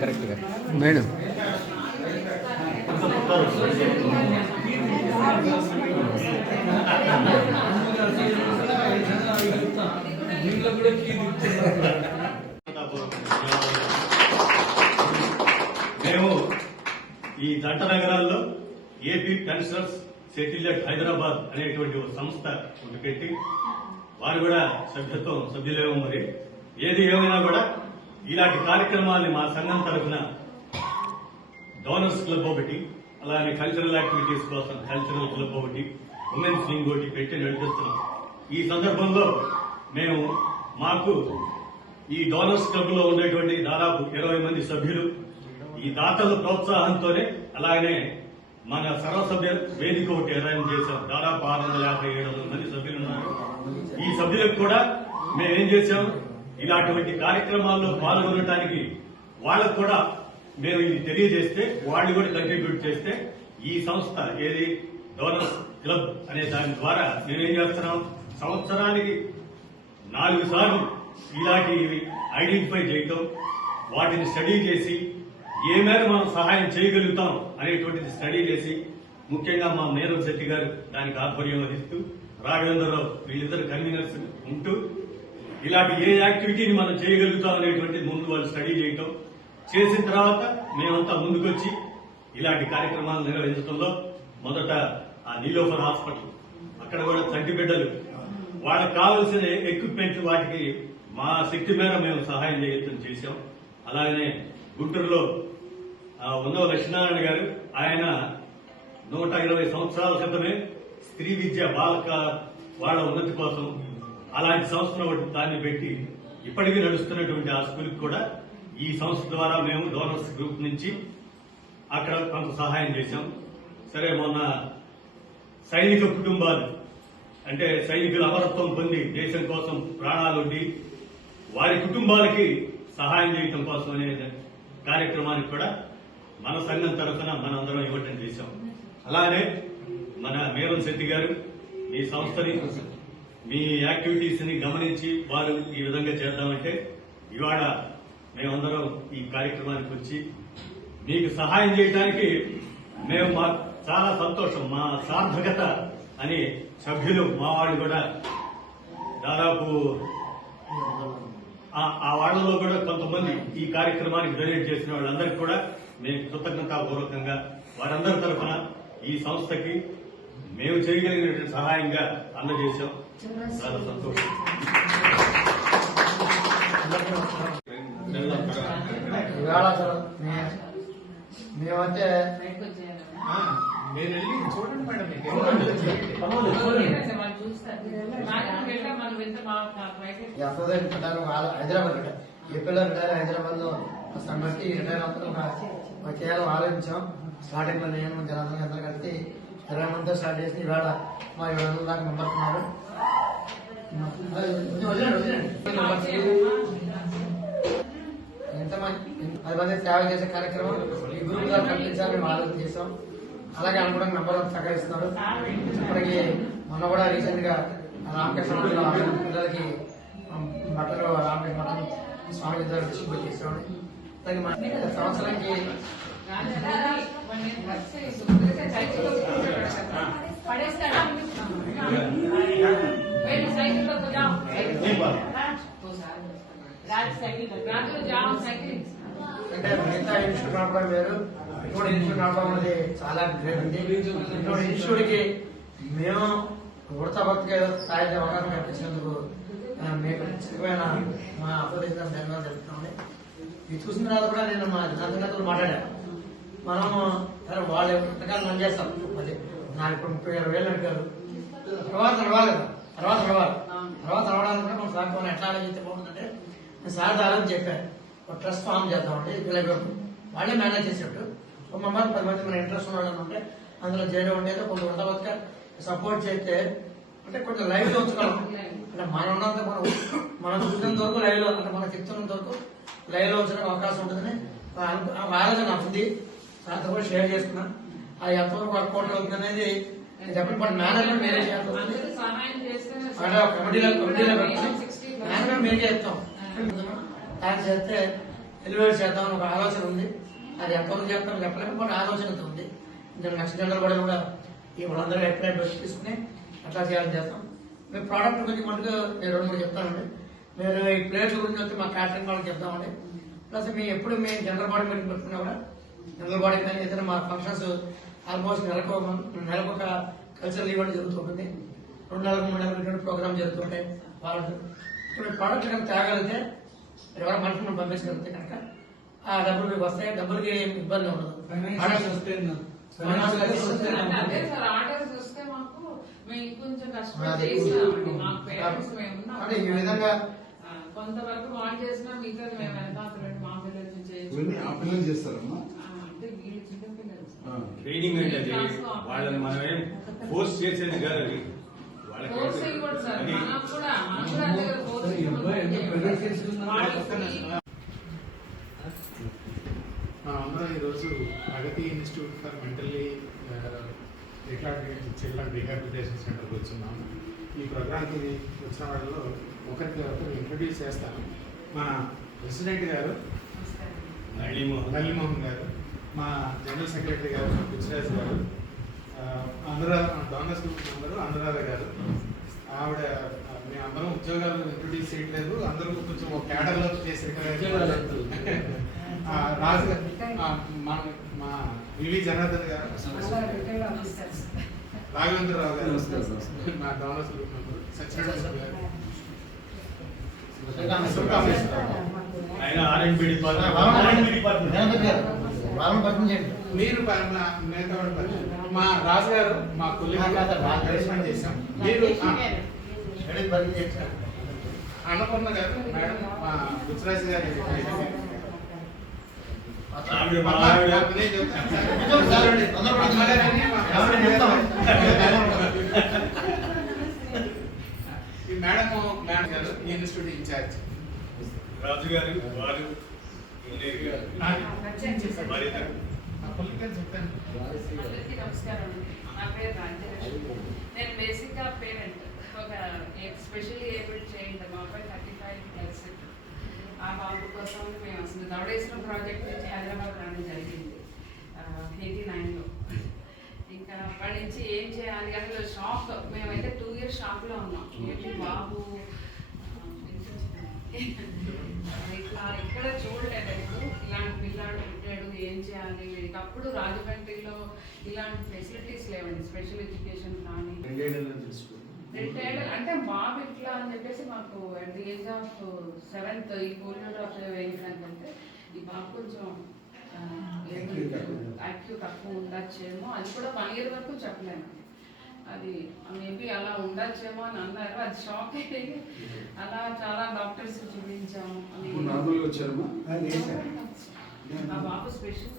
కరెక్ట్గా మేడం మేము ఈ జంట నగరాల్లో ఏపీ పెన్షనర్స్ సెటిల్డ్ హైదరాబాద్ అనేటువంటి ఒక సంస్థ పెట్టి వారు కూడా సభ్యులేమో మరి ఏది ఏమైనా కూడా ఇలాంటి కార్యక్రమాన్ని మా సంఘం తరఫున డోనర్స్ క్లబ్ ఒకటి, అలానే కల్చరల్ యాక్టివిటీస్ కోసం కల్చరల్ క్లబ్ ఒకటి, ఉమెన్స్ వింగ్ ఒకటి పెట్టి నడిపిస్తున్నాం. ఈ సందర్భంలో మేము మాకు ఈ డోనర్స్ క్లబ్ లో ఉండేటువంటి దాదాపు 20 మంది సభ్యులు ఈ దాతల ప్రోత్సాహంతోనే, అలాగే మన సర్వసభ్య వేదిక ఒకటి అరేంజ్ చేశాం. దాదాపు 650-700 మంది సభ్యులు ఉన్నారు. ఈ సభ్యులకు కూడా మేమేం చేశాం, ఇలాంటి కార్యక్రమాల్లో పాల్గొనడానికి వాళ్ళకు కూడా మేము ఇది తెలియజేస్తే వాళ్ళు కూడా కంట్రిబ్యూట్ చేస్తే ఈ సంస్థ ఏది డోనర్స్ క్లబ్ అనే దాని ద్వారా మేమేం చేస్తున్నాం, సంవత్సరానికి 4 సార్లు ఇలాంటివి ఐడెంటిఫై చేయటం, వాటిని స్టడీ చేసి ఏ మేర మనం సహాయం చేయగలుగుతాం అనేటువంటిది స్టడీ చేసి, ముఖ్యంగా మా మేరం శెట్టి గారు దానికి ఆధ్వర్యం వహిస్తూ, రాఘవేంద్రరావు వీళ్ళిద్దరు కన్వీనర్స్ ఉంటూ ఇలాంటి ఏ యాక్టివిటీని మనం చేయగలుగుతాం అనేటువంటిది ముందు వాళ్ళు స్టడీ చేయటం, చేసిన తర్వాత మేమంతా ముందుకొచ్చి ఇలాంటి కార్యక్రమాలు నిర్వహించడంలో మొదట ఆ నీలోఫర్ హాస్పిటల్ అక్కడ కూడా చంటి బిడ్డలు వాళ్ళకి కావాల్సిన ఎక్విప్మెంట్ వాటికి మా శక్తి మేర మేము సహాయం చేశాం. అలాగనే గుంటూరులో ఉన్నవ లక్ష్మీనారాయణ గారు, ఆయన 120 సంవత్సరాల క్రితమే స్త్రీ విద్య బాలక వాళ్ళ ఉన్నతి కోసం అలాంటి సంస్థను దాన్ని పెట్టి ఇప్పటికీ నడుస్తున్నటువంటి ఆ స్కూల్కి కూడా ఈ సంస్థ ద్వారా మేము డోనర్స్ గ్రూప్ నుంచి అక్కడ కొంత సహాయం చేశాం. సరే, మొన్న సైనిక కుటుంబాలు అంటే సైనికుల అమరత్వం పొంది దేశం కోసం ప్రాణాలుండి వారి కుటుంబాలకి సహాయం చేయటం కోసం అనే కార్యక్రమానికి కూడా మన సంఘం తరఫున మనందరం ఇవ్వటం చేశాం. అలానే మన మేరం శెట్టి గారు మీ సంస్థని, మీ యాక్టివిటీస్ ని గమనించి వారు ఈ విధంగా చేద్దామంటే ఇవాళ మేమందరం ఈ కార్యక్రమానికి వచ్చి మీకు సహాయం చేయడానికి మేము చాలా సంతోషం, మా సార్థకత అని సభ్యులు మా వాళ్ళు కూడా దాదాపు ఆ వాళ్లలో కూడా కొంతమంది ఈ కార్యక్రమానికి డొనేట్ చేసిన వాళ్ళందరికీ కూడా మేము కృతజ్ఞతాపూర్వకంగా వారందరి తరఫున ఈ సంస్థకి మేము చేయగలిగిన సహాయంగా అందజేశాం. చాలా సంతోషం. మేమైతే మీరు వెళ్ళి చూడండి మేడం, హైదరాబాద్ ఏ పిల్లలు రిటైర్ హైదరాబాద్ లో వస్తాను బట్టి రిటైర్ అవుతాను కేవలం ఆలోచించాం. స్టార్టింగ్ లో నేను జనార్దన్ అందరూ కలిసి 20 మందితో స్టార్ట్ చేసి ఇవాళ మా 700 దాకా మెంబర్స్ ఉన్నారు. ఎంతమంది 10 మంది సేవ చేసే కార్యక్రమం ఈ గ్రూప్ గా కల్పించాలని మేము ఆలోచన చేసాం. అలాగే అనుకోవడానికి మెంబర్ సహకరిస్తున్నారు. ఇప్పటికి మొన్న కూడా రీసెంట్ గా రామకృష్ణ పిల్లలకి బట్టలు రామకృష్ణ స్వామి డిస్ట్రిబ్యూట్ చేస్తాడు. సంవత్సరానికి అంటే మిగతా ఇన్స్టిట్యూట్ నడపడం వేరు, ఇంకోటి ఇన్స్టిట్యూట్ నడపడం అనేది చాలా గ్రేట్ ఉంది. ఇంకోటి ఇన్స్టిట్యూట్ కి మేము ఉడత భక్తికి ఏదో సాయం అవకాశం కల్పించినందుకు మీకు ఖచ్చితమైన మా అప్రదేశం ధన్యవాదాలు తెలుపుతున్నాం. ఇది చూసిన తర్వాత కూడా నేను మా నాతో మాట్లాడాను. మనము సరే వాళ్ళు ఎంతకాలం మనం చేస్తాం, అది నాకు ఇప్పుడు 30,000 అడిగారు. తర్వాత నడవాలి కదా, తర్వాత నడవడానికి కూడా మన సార్ ఎట్లా ఆలోచిస్తే బాగుందంటే, నేను సార్ ఆలోచన చెప్పాను, ఒక ట్రస్ట్ ఫామ్ చేద్దామంటే ఇక్కడ వాళ్ళే మేనేజ్ చేసేట్టు ఒక మెంబర్ 10 మంది మన ఇంట్రెస్ట్ ఉన్న ఉంటే అందులో చేయడం ఉండేది కొంచెం ఉండవచ్చగా సపోర్ట్ చేస్తే అంటే కొంచెం లైవ్ లో ఉంచుకోవాలి. అంటే మనం ఉన్నంత మనం చూసినంత వరకు లైవ్ లో అంటే మనం చెప్తున్నంత వరకు లైవ్ లో ఉంచడానికి అవకాశం ఉంటుందని ఆలోచన నాకు ఉంది. దాంతో కూడా షేర్ చేసుకున్నా. అది ఎంతవరకు వర్కౌట్ అవుతుంది అనేది చెప్పండి. మేనేజ్మెంట్ మీరే చేస్తాం, కమిటీలో పెట్టుకుని మేనేజ్మెంట్ మీరే చేస్తాం. దాన్ని చేస్తే ఎలివేట్ చేద్దామని ఒక ఆలోచన ఉంది. అది ఎంతవరకు చేస్తాం చెప్పలేము, బట్ ఆలోచనతో ఉంది. ఇంకా నెక్స్ట్ జనరల్ కూడా ఈ వాళ్ళందరూ ఎప్పుడైనా తీసుకుని అట్లా చేయాలని చేస్తాం. మీ ప్రోడక్ట్ గురించి మటుకు నేను 2-3 చెప్తానండి. మీరు ఈ ప్లేట్ల గురించి వస్తే మా క్యాటరింగ్ వాళ్ళకి చెప్తామండి. ప్లస్ మీ ఎప్పుడు మేము జనరల్ బాడీ మీటింగ్ పెట్టుకున్నా కూడా జనరల్ బాడీ కానీ ఏదైనా మా ఫంక్షన్స్ ఆల్మోస్ట్ నెలకు ఒక కల్చరల్ ఈవెంట్ జరుగుతుంటుంది. 2 నెలలకు 3 నెలలకు ఇటువంటి ప్రోగ్రామ్ జరుగుతుంటాయి. వాళ్ళు ఇప్పుడు ప్రోడక్ట్ కనుక తేగలిగితే ఎవరైనా మనుషులను పంపించగలిగితే కనుక ఆ డబ్బులు మీకు వస్తాయి. డబ్బులకి ఇబ్బంది ఉండదు. ఆర్డర్స్ వస్తే మాకు మేము కొంచెం కష్టపడి చేస్తామండి. మాకు పేరెంట్స్ అంటే ఈ విధంగా కొంతవరకు వాళ్ళు చేసినా మిగతా మేము వెనకాలండి మా పిల్లలు పిల్లలు చేస్తారమ్మా. అంటే వీళ్ళు చిన్నపిల్లలు ట్రైనింగ్ అంటే అది వాళ్ళని మనమేం ఫోర్స్ చేసేది కాదు. అది కోర్స్ ఇవ్వడు సార్. మనకు కూడా కోర్స్ మనందరం ఈరోజు Pragati institute for mentally children rehabilitation సెంటర్కి వచ్చున్నాము. ఈ ప్రోగ్రామ్కి వచ్చిన వాళ్ళలో ఒకరికి ఇంట్రడ్యూస్ చేస్తాను. మన ప్రెసిడెంట్ గారు నళిమోహన్ గారు, మా జనరల్ సెక్రటరీ గారు బుచ్చిరాజు గారు, డోనర్స్ గ్రూప్ మెంబరు అనురాధ గారు. ఆవిడ మేమందరం ఉద్యోగాలు ఇంట్రొడ్యూస్ చేయట్లేదు, అందరూ కొంచెం ఒక క్యాడర్లో చేసే రాజు గారు, మా వివి జనార్దన్ గారు, రాఘవేంద్రరావు గారు, మా డోనర్స్ గ్రూప్ మెంబరు సత్యనారాయణ గారు, ఆయన R&B మీరు మా రాజు గారు మా కొలీగ్ చేశాం. మీరు అన్నపూర్ణ గారు మేడం, మా బుచ్చిరాజు గారు ఈ మేడం గారు ఇన్స్టిట్యూట్ ఇన్ఛార్జ్ రాజు గారు, వారు అందరికీ నమస్కారం అండి. నా పేరు రాజ్యలక్ష్మి. నేను బేసిక్ గా పేరెంట్, ఒక స్పెషల్లీ ఏబుల్డ్ చైల్డ్. మా అబ్బాయి 35+. ఆ బాబు కోసం మేము అసలు దౌడేశ్వరం ప్రాజెక్ట్ నుంచి హైదరాబాద్ రావడం జరిగింది 89లో. ఇంకా అప్పటి నుంచి ఏం చేయాలి అసలు షాక్. మేమైతే 2 years షాక్లో ఉన్నాం. ఏంటి బాబు ఇట్లా ఇక్కడ చూడలేదు, ఇలాంటి పిల్లాడు పుట్టాడు, ఏం చేయాలి వీడికి. అప్పుడు రాజమండ్రిలో ఇలాంటి ఫెసిలిటీస్ లేవండి, స్పెషల్ ఎడ్యుకేషన్ కానీ. రిటైర్డ్ అంటే బాబు ఇట్లా అని చెప్పేసి మాకు at the age of 7th ఈ పోలియో డ్రాప్స్ వేయించడానికంటే ఈ బాబు కొంచెం ఐక్యూ తక్కువ ఉండొచ్చేమో, అది కూడా 1 year వరకు చెప్పలేము. అది మేబీ అలా ఉండొచ్చేమో అని అన్నారు. అది షాక్ అయితే అలా చాలా డాక్టర్స్ చూపించాము. ఆ బాబు స్పెషల్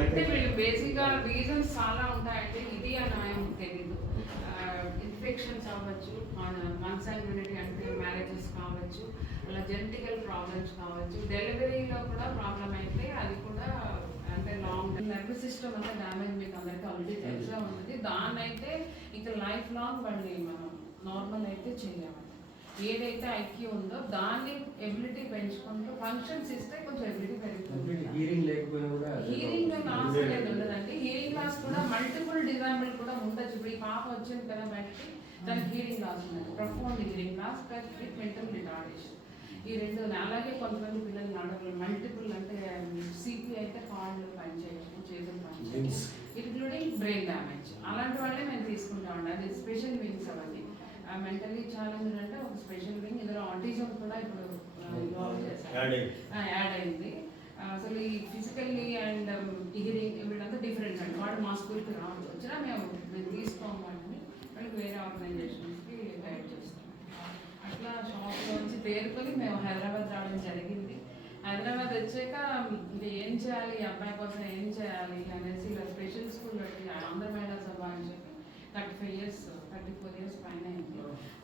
అంటే వీళ్ళు బేసిక్ గా రీజన్స్ చాలా ఉంటాయంటే ఇది అని ఆయన తెలీదు. ఇన్ఫెక్షన్స్ అవ్వచ్చు, కన్సాంగ్యునిటీ అంటే మ్యారేజెస్ కావచ్చు, అలా జెనెటికల్ ప్రాబ్లమ్స్ కావచ్చు, డెలివరీలో కూడా ప్రాబ్లం అయితే అది కూడా అంటే లాంగ్ నర్వస్ సిస్టమ్ అంతా డ్యామేజ్ మీకు అందరికీ ఆల్రెడీ తెలిసే ఉంటుంది. దాన్ని అయితే ఇంకా లైఫ్ లాంగ్ వాళ్ళని మనం నార్మల్ అయితే చేయలేమండి. ఏదైతే ఐక్యూ ఉందో దాన్ని ఎబిలిటీ పెంచుకుంటూ ఫంక్షన్స్ ఇస్తే కొంచెం ఎబిలిటీ పెరుగుతుంది. హీరింగ్ లేకపోయినా కూడా హీరింగ్ లాస్ అనేది ఉండదండి. హీరింగ్ లాస్ కూడా మల్టిపుల్ డిజాబుల్ కూడా ఉండొచ్చు. ఇప్పుడు ఈ పాప వచ్చింది కదా బయటికి, దానికి హీరింగ్ లాస్ ఉన్నది, profound hearing loss plus mental retardation. ఈ రెండు. అలాగే కొంతమంది పిల్లలు నడవలు మల్టిపుల్ అంటే సిపి అయితే కాళ్ళు పనిచేయచ్చు, చేతులు పనిచేయచ్చు, ఇంక్లూడింగ్ బ్రెయిన్ డ్యామేజ్. అలాంటి వాళ్ళే మేము తీసుకుంటామండి. అది స్పెషల్ వింగ్స్ అవన్నీ మెంటలీ ఛాలెంజ్ అంటే ఒక స్పెషల్ థింగ్. ఇందులో ఆటిజం కూడా ఇప్పుడు ఇన్వాల్వ్ చేశారు, Add అయింది. యాడ్ అయింది. అసలు ఈ ఫిజికల్లీ అండ్ హియరింగ్ వీళ్ళంతా డిఫరెంట్ అండి. వాడు మా స్కూల్కి రావడం వచ్చినా మేము తీసుకోం వాటిని, వాళ్ళకి వేరే ఆర్గనైజేషన్స్కి గైడ్ చేస్తాం. అట్లా షాప్లో నుంచి తేరుకొని మేము హైదరాబాద్ రావడం జరిగింది. హైదరాబాద్ వచ్చాక ఏం చేయాలి, ఈ అబ్బాయి కోసం ఏం చేయాలి అనేసి ఇలా స్పెషల్ స్కూల్ పెట్టి ఆంధ్ర మహిళా సభ అని చెప్పి 34 ఇయర్స్ పైన అయింది.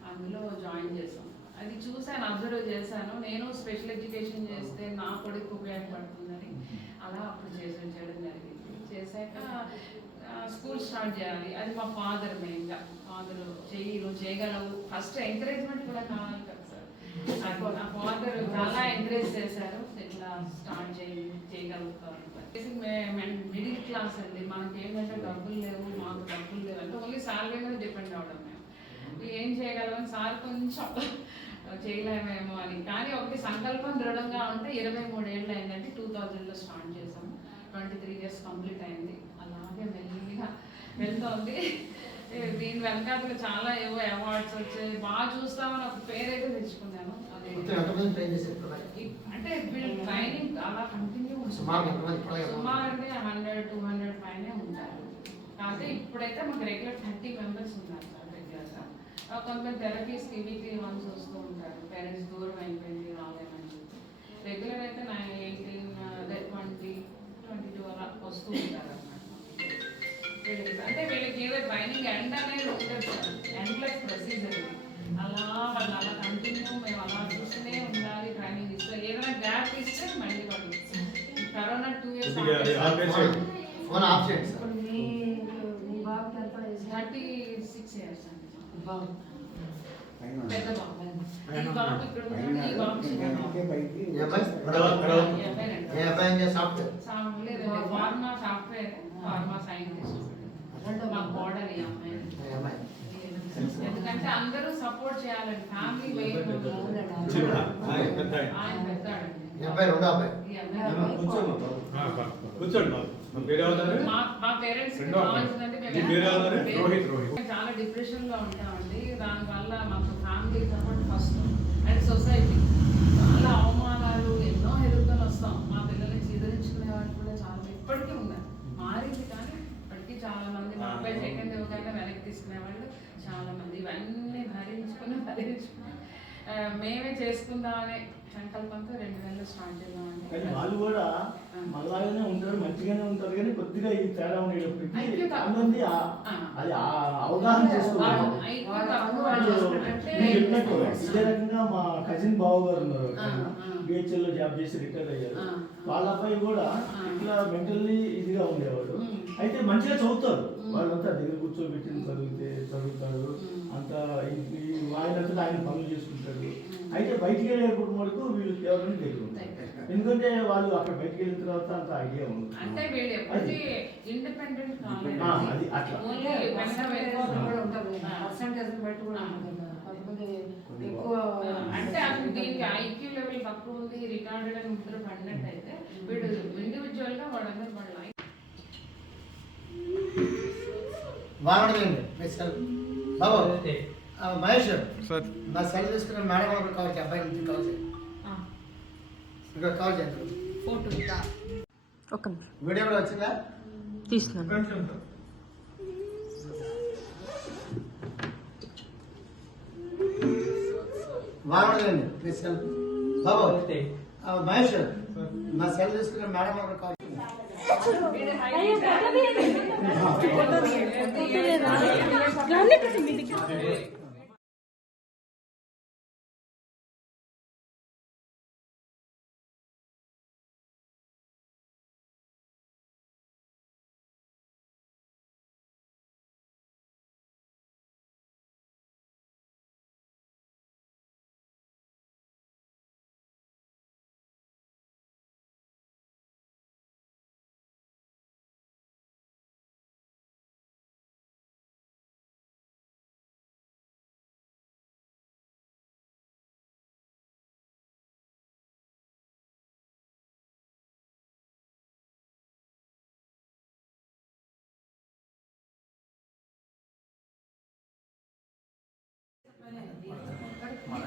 అందులో జాయిన్ చేసాం. అది చూశాను, అబ్జర్వ్ చేశాను. నేను స్పెషల్ ఎడ్యుకేషన్ చేస్తే నా కొడుకు ఉపయోగపడుతుందని అలా అప్పుడు చేయడం జరిగింది. చేశాక స్కూల్ స్టార్ట్ చేయాలి, అది మా ఫాదర్ మెయిన్గా. ఫాదర్ నువ్వు చేయగలవు, ఫస్ట్ ఎంకరేజ్మెంట్ కూడా కావాలి కదా సార్. నా ఫాదర్ చాలా ఎంకరేజ్ చేశారు, ఇట్లా స్టార్ట్ చేయగలుగుతారు. మిడిల్ క్లాస్ అండి, మనకి ఏంటంటే డబ్బులు లేవు, మాకు డబ్బులు లేవు అంటే ఓన్లీ శాలరీ మీద డిపెండ్ అవ్వడం. మేము ఏం చేయగలమని సార్ కొంచెం చేయలేమేమో అని, కానీ ఒకటి సంకల్పం దృఢంగా ఉంటే 23 ఏళ్ళు అయిందంటే 2000లో స్టార్ట్ చేసాము. 23 ఇయర్స్ కంప్లీట్ అయింది. అలాగే మెల్లిగా వెళ్తోంది. దీని వెనకాల చాలా ఏవో అవార్డ్స్ వచ్చాయి, బాగా చూస్తామని ఒక పేరైతే తెచ్చుకున్నాను. అది అంటే వీళ్ళు ట్రైనింగ్ అలా కంటిన్యూ సుమారు అంటే 100-200 పైనే ఉంటారు. కాకపోతే ఇప్పుడైతే మాకు రెగ్యులర్ 30 మెంబర్స్ ఉన్నారు సార్ రెగ్యులర్గా. కొంతమంది థెరపీస్కి వీక్లీ వన్స్ వస్తూ ఉంటారు, పేరెంట్స్ దూరం అయిపోయింది రాలేమని చెప్పి. రెగ్యులర్ అయితే 18, 20, 22 అలా వస్తూ ఉంటారు అన్నమాట. అంటే వీళ్ళకి ఏదో ట్రైనింగ్ ఎండ్ అనేది ఉంటుంది సార్, ఎండ్లెస్ ప్రొసీజర్. అలా వాళ్ళు అలా కంటిన్యూ మేము అలా చూస్తూనే ఉండాలి. ట్రైనింగ్ ఇస్తే ఏదైనా గ్యాప్ ఇస్తే మళ్ళీ వాళ్ళు కరోనా 2 ఇయర్స్ 36 ఇయర్స్ అండి. పెద్ద బాబు, ఈ బాబు ఇక్కడ ఉన్నాడు, ఈ బాబు ఫార్మా సాఫ్ట్వేర్, ఫార్మా సైంటిస్ట్. మా మోడల్ ఈ అమ్మాయి. ఎందుకంటే అందరూ సపోర్ట్ చేయాలండి, ఫ్యామిలీ మెయిన్. ఆయన పెద్దాడండి, ఈ అబ్బాయి మా పేరెంట్స్ చాలా డిప్రెషన్ లో ఉంటామండి. దానివల్ల మాకు family support first and society. చాలా అవమానాలు ఎన్నో ఎదుర్కొని వస్తాం. మా పిల్లల్ని చీదరించుకునే వాళ్ళు కూడా చాలా ఇప్పటికీ ఉన్నారు. మారింది కానీ ఇప్పటికీ చాలా మంది, మా అబ్బాయి సెకండ్ ఇవ్వగానే వెనక్కి తీసుకునే వాళ్ళు చాలా మంది. ఇవన్నీ భరించుకుని మేమే చేసుకుందామనే సంకల్పంతో 2000లో స్టార్ట్ చేద్దామండి. కానీ వాళ్ళు కూడా మళ్ళాగానే ఉంటారు, మంచిగానే ఉంటారు, కానీ కొద్దిగా ఈ తేడా ఉండేటప్పటికీ అందరినీ అది అవగాహన చేసుకోవాలి. ఇదే రకంగా మా కజిన్ బావ గారు ఉన్నారు, BHL లో జాబ్ చేసి రిటైర్ అయ్యారు. వాళ్ళ అబ్బాయి కూడా ఇట్లా మెంటల్లీ ఇదిగా ఉండేవాడు. అయితే మంచిగా చదువుతారు, వాళ్ళంతా దగ్గర కూర్చోబెట్టి చదువుతారు, అంతా ఆయనంతా ఆయన పనులు చేసుకుంటాడు. అయితే బయటికి వెళ్ళేటప్పుడు మటుకు వీళ్ళు ఎవరైనా దగ్గర ఉంటారు, ఎందుకంటే వాళ్ళు అక్కడ బయటికి వెళ్ళిన తర్వాత అంత ఐడియా ఉంది. అంటే వీళ్ళు ఎప్పటికీ ఇండిపెండెంట్ కావాలి, అది అట్లా అంటే అసలు దీనికి ఐక్యూ లెవెల్ తక్కువ ఉంది, రికార్డెడ్ అని ముద్ర పడినట్టయితే వీడు ఇండివిజువల్ గా వాళ్ళందరూ వాళ్ళ బాబు మహేష్ సార్, నా సెల్ తీసుకున్న మేడం ఒకరు కాల్ చేయి, అబ్బాయి నుంచి కాల్ చేయి, ఇంకా కాల్ చేద్దాం. వీడియో కూడా వచ్చిందా? తీస్తున్నాను. వాడలేండి మీ సెల్. బాబు మహేష్, నా సెల్ తీసుకున్న మేడం ఒకరు కాల్ చేయి.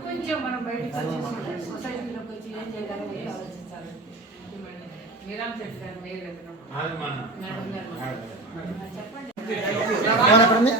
కొంచెం మనం బయటకు వచ్చేసి సొసైటీలోకి వచ్చి ఏం చేయాలని ఆలోచించాలి. మీరామ్ శెట్టి గారు మేయర్ ఎదురు అది మన మేడం గారు చెప్పండి. ఎవరు ఎక్కడుంది?